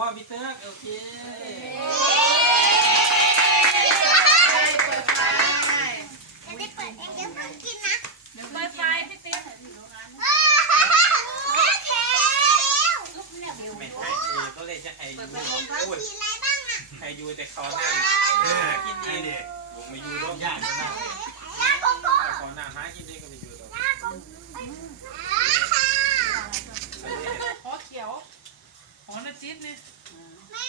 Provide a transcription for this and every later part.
ว่ามิเตอร์โอเคเปิดไฟไเปิดเเองดี๋ยวเพิ่งกินนะเดี๋ยวไฟไฟพี่เต้ถ่ายรูปแล้วนันโอเคลูกเนี่ยเบลล์ก็เลยจะไอ้ยูเปิดไฟยูนอะไรบ้างอะให้ยูแต่คอนั่งกินดีเด็กยมไม่ยูรอมยากนะครับคอน้่งหากินดีแม่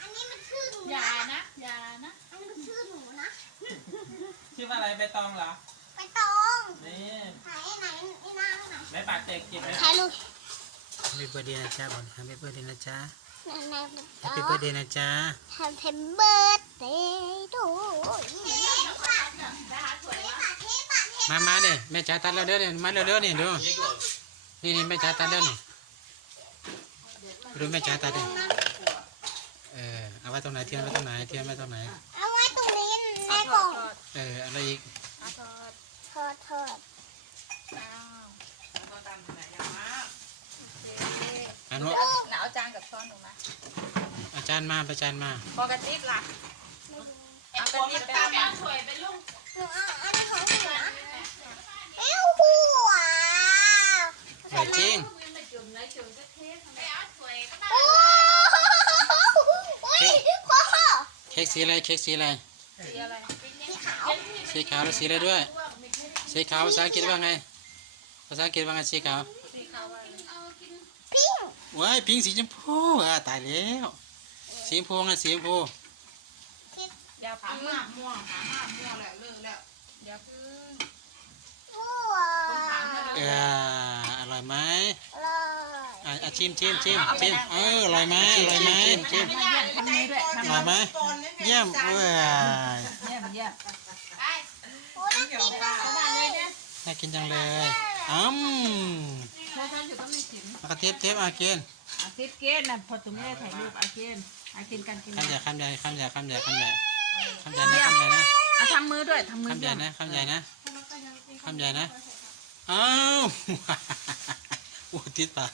อันนี้มันชื่อหนูอยานะยานะ อันนี้มันชื่อหนูนะ ชื่ออะไรใบตองเหรอใบตองนี่ไหนไหนไอ้นาไหนไม่ปากเตกจิบไหมใช่ลูกมีประเด็นนะจ๊ะบอลครับมีประเด็นนะจ๊ะแฮปปี้เบิร์ดเดย์นะจ๊ะแฮปปีเบิร์ดเตย์ดูมามาเนี่ยแม่จ๋าตัดแล้เด้อเนี่ยมาเร็วๆนี่ดู นี่นี่แม่จ๋าตัดแล้วเนี่ยดูแม่จ้าตาเด็กเออเอาไว้ตรงไหนเทียนไว้ตรงไหนเทียนไว้ตรงไหน เอาไว้ตรงนี้แม่กอเอออะไรอีกทอด ทอดอันนู้นหนาวจานกับช้อนถูกไหมอาจารย์มา อาจารย์มาพอกระติบล่ะเอาไปติดตามช่วยไปลูกหนูเอาเอาไปหค้กสีอะไร เค้กสีอะไร สีขาวสีอะไรด้วยสีขาวภาษาอังกฤษว่าไง ภาษาอังกฤษว่าไงสีขาวว้ายพิงสีชมพูอ่ะตายแล้ว สีชมพูไงสีชมพูอย่าผ่าม่วงผ่าม่วแหละเลิกแล้วอย่าพึ่งอร่อยไหมอ่ะชิมชิมชิมชิมเอออร่อยไหมอร่อยไหมชิมอร่อยไหมยี่ยมเยี่ยมเยี่ยมไปน่ากินจังเลยอ้ามมากระเทียมเทียมอาเกนินอากินนะพอตุ้มแม่ถ่ายรูปอาเกนอาเกนกันกินข้าใหญ่ข้มใหญ่ข้มใหญ่ข้มใหญ่ข้ใหญ่ข้ามใหญ่นะข้ามทำมือด้วยทำมือข้มใหญ่นะข้มใหญ่นะข้มใหญ่นะ อ้าวโอ้ทิศปาก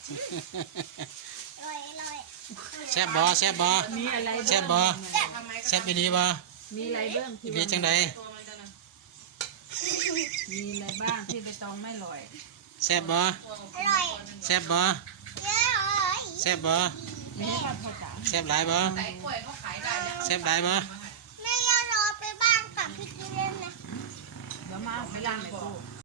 แซ่บบ่แซ่บบ่แซ่บบ่แซ่บไปดีบ่มีอะไรเบื้องที่มีจังใดมีอะไรบ้างที่ใบตองไม่อร่อย แซ่บบ่อร่อยแซ่บบ่แซ่บบ่แซ่บหลายบ่แซ่บหลายบ่แม่ยารอไปบ้านกับพี่กินเล่นนะเดี๋ยวมาไปล้างในตู้